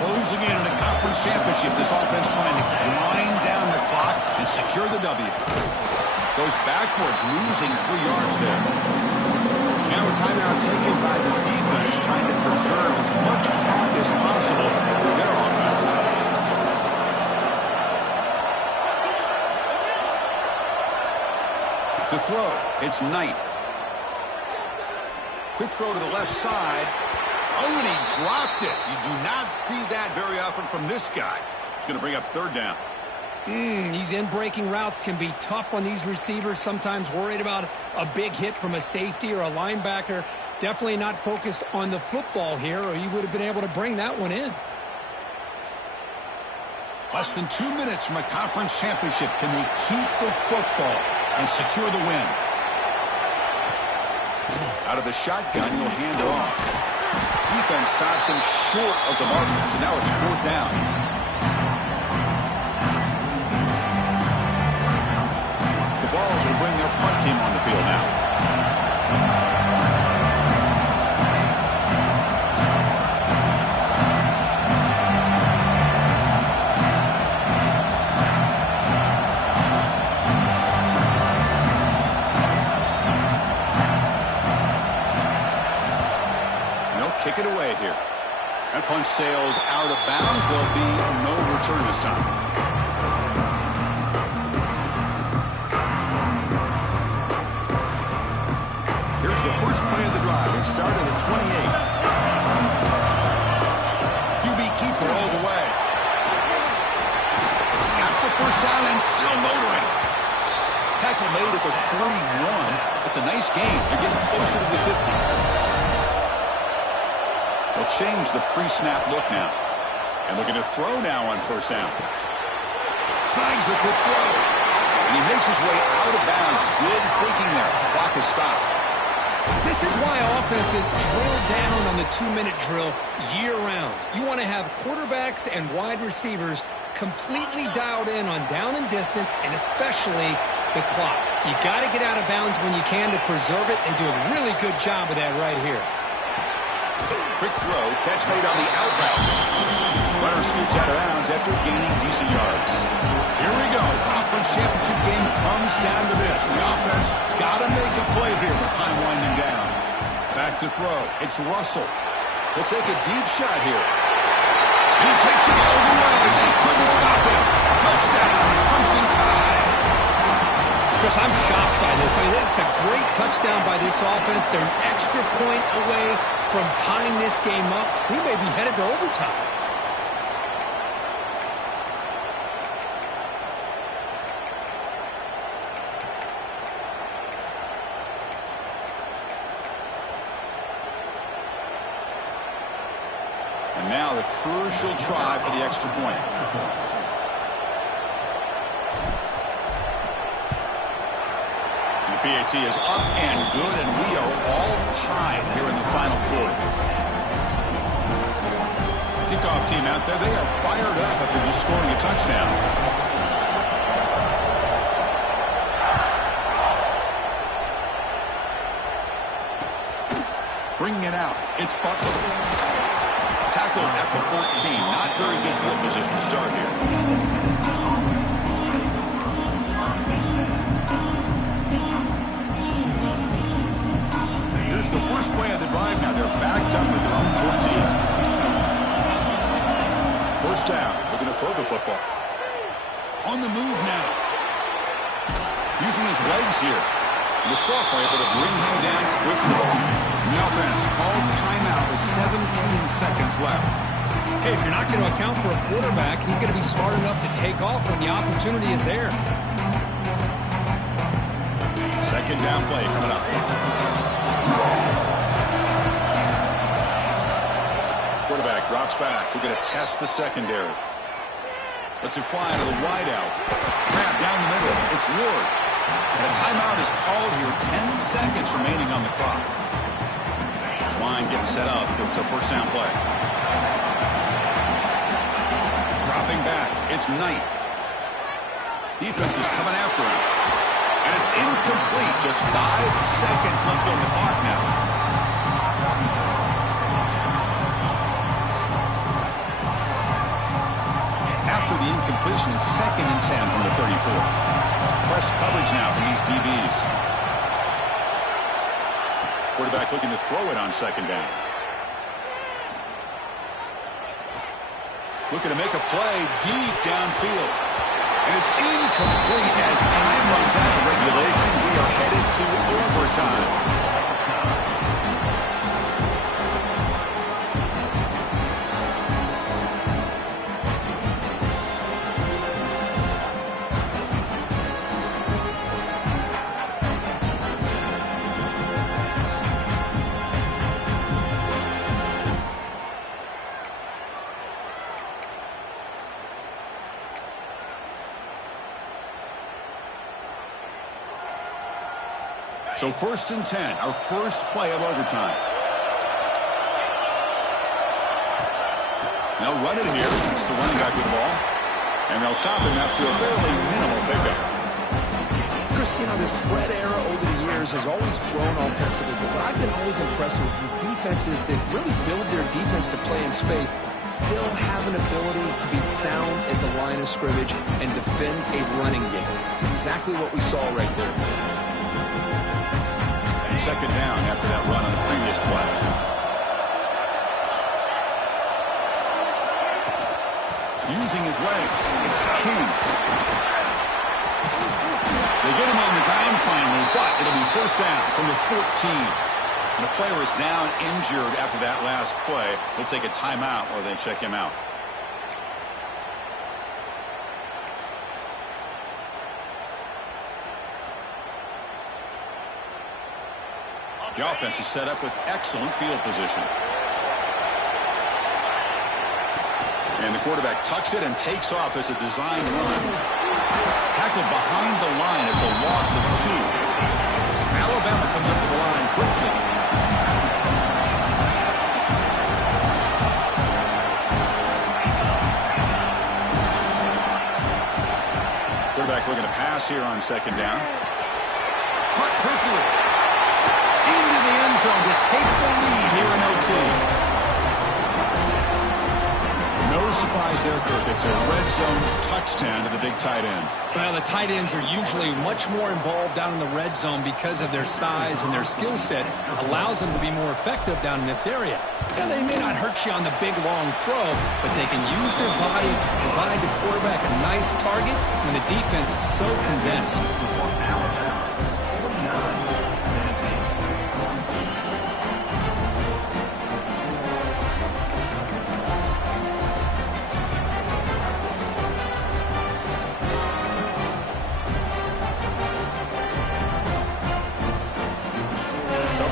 Closing in a conference championship. This offense trying to grind down the clock and secure the W. Goes backwards, losing 3 yards there. Now a timeout taken by the defense, trying to preserve as much clock as possible for their offense. To throw, it's Knight. Quick throw to the left side. Oh, and he dropped it. You do not see that very often from this guy. He's going to bring up 3rd down. These in-breaking routes can be tough on these receivers, sometimes worried about a big hit from a safety or a linebacker. Definitely not focused on the football here, or you would have been able to bring that one in. Less than 2 minutes from a conference championship. Can they keep the football and secure the win? Out of the shotgun, he'll hand it off. Defense stops him short of the marker, so now it's 4th down. The Vols will bring their punt team on the field now. Kick it away here. That punt sails out of bounds. There'll be no return this time. Here's the first play of the drive. It started at 28. first down and still motoring. Tackle made at the 41. It's a nice gain. They're getting closer to the 50. They'll change the pre-snap look now. And looking to throw now on first down. Snags the quick throw. And he makes his way out of bounds. Good thinking there. Clock is stopped. This is why offenses drill down on the 2-minute drill year-round. You want to have quarterbacks and wide receivers completely dialed in on down and distance, and especially the clock. You got to get out of bounds when you can to preserve it. They do a really good job of that right here. Quick throw, catch made on the out route. Runner scoots out of bounds after gaining decent yards. Here we go. Conference championship game comes down to this. The offense got to make a play here with time winding down. Back to throw. It's Russell. He'll take a deep shot here. He takes it all the way. They couldn't stop him. Touchdown, Crimson Tide. Chris, I'm shocked by this. I mean, this is a great touchdown by this offense. They're an extra point away from tying this game up. We may be headed to overtime. And now the crucial try for the extra point. And the PAT is up and good, and we are all tied here in the final quarter. Kickoff team out there, they are fired up after just scoring a touchdown. Bringing it out, it's Butler. Tackled at the 14. Not very good field position to start here. Here's the first play of the drive now. They're backed up with their own 14. First down. Looking to throw the football. On the move now. Using his legs here. And the sophomore able to bring him down quickly. The offense calls timeout with 17 seconds left. Hey, if you're not going to account for a quarterback, he's going to be smart enough to take off when the opportunity is there. Second down play coming up. Quarterback drops back. We're going to test the secondary. Lets it fly to the wideout. Grab down the middle. It's Ward. And a timeout is called here. 10 seconds remaining on the clock. Line getting set up. It's a first down play. Dropping back. It's Knight. Defense is coming after him. And it's incomplete. Just 5 seconds left on the clock now. After the incompletion, it's 2nd and 10 from the 34. It's press coverage now from these DBs. Quarterback looking to throw it on second down. Looking to make a play deep downfield. And it's incomplete as time runs out of regulation. We are headed to overtime. So 1st and 10, our first play of overtime. They'll run it here. It's the running back with the ball. And they'll stop him after a fairly minimal pickup. Chris, you know, the spread era over the years has always grown offensively, but what I've been always impressed with defenses that really build their defense to play in space still have an ability to be sound at the line of scrimmage and defend a running game. It's exactly what we saw right there. Second down after that run on the previous play. Using his legs, it's King. They get him on the ground finally, but it'll be first down from the 14. And a player is down injured after that last play. They'll take a timeout or they check him out. The offense is set up with excellent field position. And the quarterback tucks it and takes off as a design run. Tackled behind the line. It's a loss of 2. Alabama comes up to the line quickly. Quarterback looking to pass here on 2nd down. Caught quickly into the end zone to take the lead here in OT. No surprise there, Kirk. It's a red zone touchdown to the big tight end. Well, the tight ends are usually much more involved down in the red zone because of their size and their skill set. Allows them to be more effective down in this area. Now, they may not hurt you on the big, long throw, but they can use their bodies, provide the quarterback a nice target when the defense is so condensed.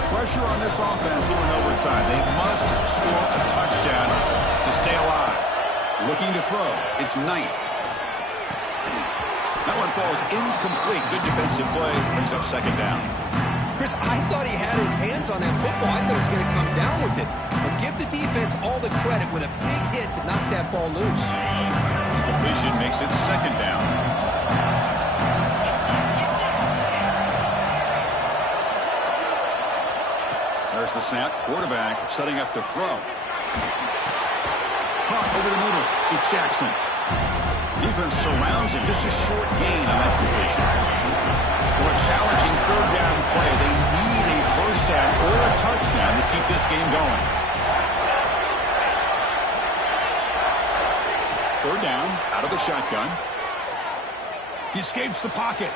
Pressure on this offense here in overtime. They must score a touchdown to stay alive. Looking to throw. It's Knight. That one falls incomplete. Good defensive play. Brings up 2nd down. Chris, I thought he had his hands on that football. I thought he was going to come down with it. But give the defense all the credit with a big hit to knock that ball loose. Completion makes it 2nd down. There's the snap. Quarterback setting up the throw. Caught over the middle. It's Jackson. Defense surrounds him. Just a short gain on that completion. For a challenging 3rd down play, they need a 1st down or a touchdown to keep this game going. 3rd down, out of the shotgun. He escapes the pocket.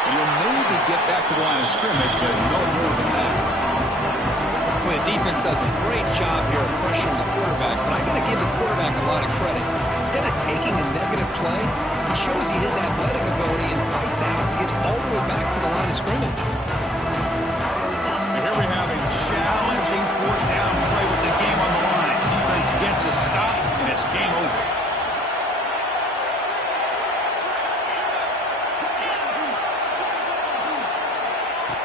And he'll maybe get back to the line of scrimmage, but no more than that. Well, the defense does a great job here of pressuring the quarterback, but I got to give the quarterback a lot of credit. Instead of taking a negative play, he shows you his athletic ability and fights out and gets all the way back to the line of scrimmage. So here we have a challenging 4th down play with the game on the line. Defense gets a stop, and it's game over.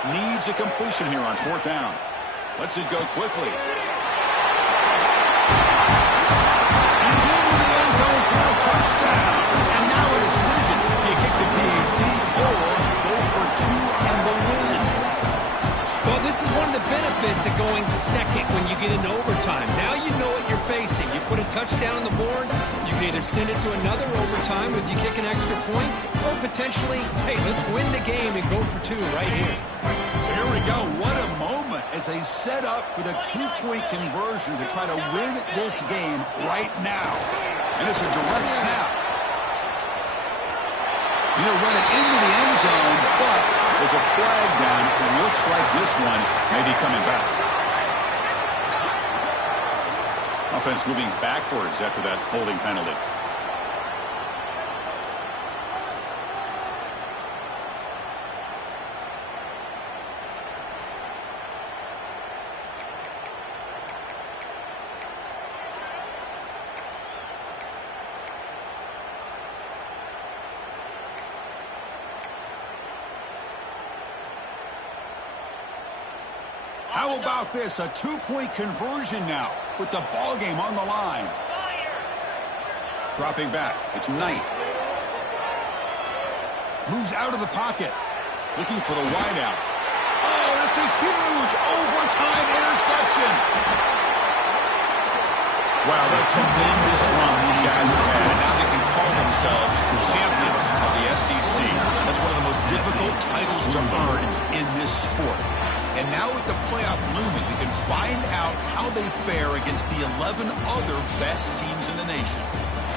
Needs a completion here on 4th down. Lets it go quickly. He's into the end zone for a touchdown. And now a decision. You kick the PAT or go for 2 and the win. Well, this is one of the benefits of going second when you get into overtime. Now you know what you're facing. You put a touchdown on the board, you can either send it to another overtime if you kick an extra point, or potentially, hey, let's win the game and go for 2 right here. So here we go. What a moment as they set up for the 2-point conversion to try to win this game right now. And it's a direct snap. He'll run it into the end zone, but there's a flag down. It looks like this one may be coming back. Offense moving backwards after that holding penalty. How about this? A 2-point conversion now with the ball game on the line. Dropping back. It's Knight. Moves out of the pocket. Looking for the wideout. Oh, it's a huge overtime interception. Wow, what a tremendous run these guys have had. And now they can call themselves champions of the SEC. That's one of the most difficult titles to earn in this sport. And now with the playoff looming, we can find out how they fare against the 11 other best teams in the nation.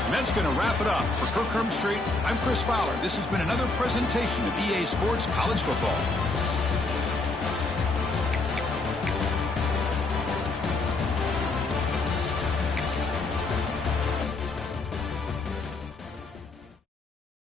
And that's going to wrap it up. For Kirk Street, I'm Chris Fowler. This has been another presentation of EA Sports College Football.